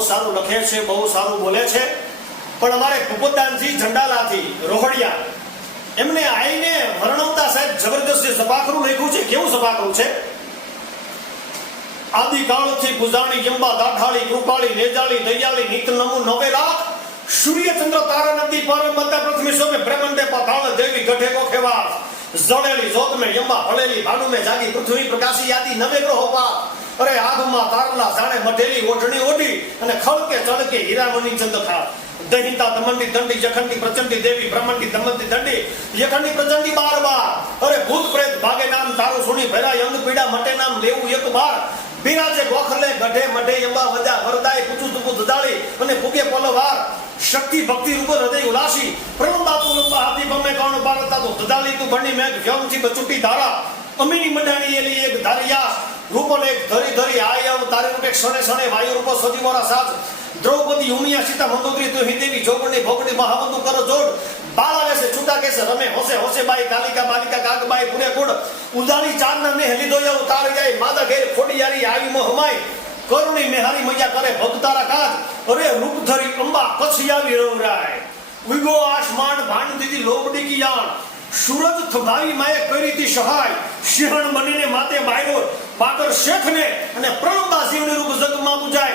સારું લખે છે, બહુ સારું બોલે છે. પણ અમારે ભૂપતદાનજી ઝંડાલાથી, રોહડિયા, એમને આઈને વર્ણવતા સાહેબ જબરદસ્ત સભાખરું લખ્યું છે. કેવું સભાખરું છે? આદિકાળથી ગુજાણી જંબા દાઢાળી કૃપાળી નેજાળી, દયાળી, નિત નમુ નવે લાખ સૂર્યચંદ્ર તારા નદી પર મતા સોમે બ્રહ્માંડે પાતાળ દેવી ગઢે કોખેવા જળેલી જોત મે યંબા ભળેલી મે જાગી પૃથ્વી પ્રકાશી યાતી નવે ગ્રહો પા અરે આભમાં તારલા જાણે મઢેલી ઓઢણી ઓઢી અને ખળકે ચળકે હીરામણી ચંદ ખા દહિતા દમંડી દંડી જખંડી પ્રચંડી દેવી બ્રહ્મંડી દમંડી દંડી. યખંડી પ્રચંડી બાર બાર. અરે ભૂત પ્રેત ભાગે નામ તારું સુણી ભેરા અંગ પીડા મટે નામ લેવું એક બાર. બિરાજે ગોખલે ગઢે મઢે અંબા વજા વરદાય, પૂછું તુકુ દદાળી અને શક્તિ, ભક્તિ, રૂપ, હૃદય, ઉલાસી પ્રણંદાતુ લંબા હાથી બમે કોણ બાળતા તો દદાલી તું બની મેઘ, વ્યમથી બચુટી, ધારા, અમીની મંડાણી એલી, એક ધારિયા રૂપન એક ધરી ધરી આયમ તારે રૂપે ક્ષણે ક્ષણે, વાયુ રૂપ, સાજ દ્રૌપદી, ઉમિયા, સીતા મંદોદરી તું હિદેવી જોગણી ભોગણી મહાબંધુ, કરો જોડ, બાળા વેસે, છૂટા કેસે, રમે હોસે હોસે બાઈ, કાલિકા, બાલિકા કાગ બાઈ પુરે કુડ ઉદાણી ચાંદના ને હેલી દોયા ઉતાર, જાય, માદા, ઘેર, ખોડિયારી આવી મો હમાય કરુણી મેહારી મૈયા કરે ભક્તારા કાજ અરે રૂપ ધરી અંબા કચ્છી આવી રવરાય ઉગો આસમાન ભાન દીધી લોબડી કી યાણ. સૂરજ થભાવી માએ કરી હતી સહાય. સિંહણ બનીને માતે બાયરો. પાકર શેખને અને પ્રણબા શિવની રૂપ જગમાં પૂજાય.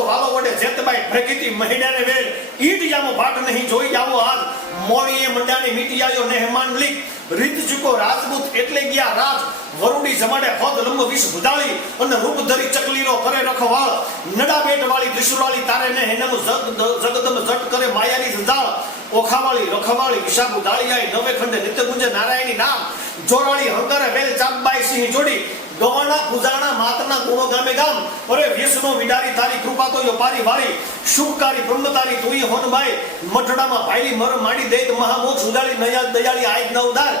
તાતો વાલો વડે જેતબાઈ ભગીતી મહિડાને વેલ ઈટ જામો ભાટ નહીં જોઈ જાવો હાલ. મોણીએ મંડાની મીટી આયો ને લીક રીત ચૂકો રાજપૂત એટલે ગયા રાજ. વરુડી જમાડે પદ લંબ વિષ ભુદાળી અને રૂપ ધરી ચકલીનો કરે રખવાળ. નડા બેટ વાળી ત્રિશુળવાળી તારે ને હેનમ જગ જગદમ જટ કરે માયાની સંધાળ ઓખાવાળી રખવાળી વિશાખુ દાળિયાઈ નવે ખંડે નિત્ય ગુંજે નારાયણી નામ. જોરાળી હંકારે વેલ ચાંબાઈ સિંહ, જોડી ગવાના પૂજાણા માતના ગુણો ગામે, ગામ. અરે, વિષ્ણુ, વિડારી, તારી કૃપા તો યો પારી વાળી શુભકારી બ્રહ્મતારી તુઈ હોનભાઈ મઠડામાં ભાઈલી મર માડી દેત મહામોક્ષ ઉદાળી નયા, દયાળી આય ન ઉદાર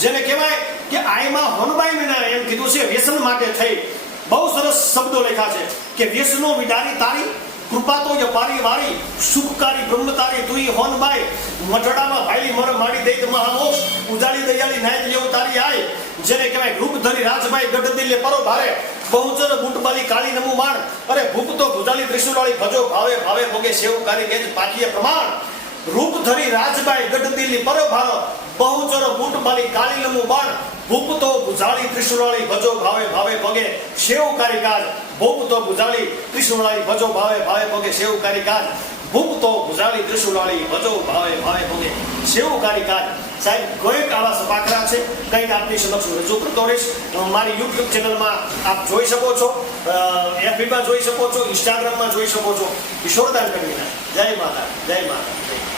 જેને કહેવાય કે આયમાં હોનબાઈ મેના એમ કીધું છે, વ્યસન માટે થઈ. બહુ સરસ શબ્દો લખ્યા છે કે વ્યસનો વિડારી, તારી કૃપા તો ય પારી વાળી સુખકારી બ્રહ્મતારી તુઈ હોનબાઈ મઠડામાં ભાઈલી મર માડી દે મહામોક્ષ. ઉજાડી દયાળી નાયત લેવું તારી આય. જેને કહેવાય રૂપ ધરી રાજભાઈ ગઢ દિલે પરો ભારે. બહુચર બુટબાલી કાળી નમુ માણ અરે ભૂપ તો ભૂતાલી ત્રિશુલાળી ભજો ભાવે ભાવે ભોગે સેવ કારી કેજ પાકીએ પ્રમાણ. રૂપ ધરી રાજભાઈ ગઢ દિલ્હી પરો ભારો બહુચર બૂટ કાળી નમુ માણ ભૂપ તો ભુજાળી ત્રિશુલાળી ભજો ભાવે ભાવે પગે સેવ કારી ભૂપતો ભૂપ તો ભુજાળી ત્રિશુલાળી ભજો ભાવે ભાવે પગે સેવ કારી ભૂપતો ભૂપ તો ભુજાળી ત્રિશુલાળી ભજો ભાવે ભાવે પગે સેવ કારિકાજ સાહેબ કોઈક આવા સપાખરા છે. કંઈક આપની સમક્ષ રજૂ કરતો રહીશ. મારી યુટ્યુબ ચેનલમાં આપ જોઈ શકો છો. એફબીમાં જોઈ શકો છો. ઇન્સ્ટાગ્રામમાં જોઈ શકો છો. કિશોરદાન કરીને. જય માતા જય માતા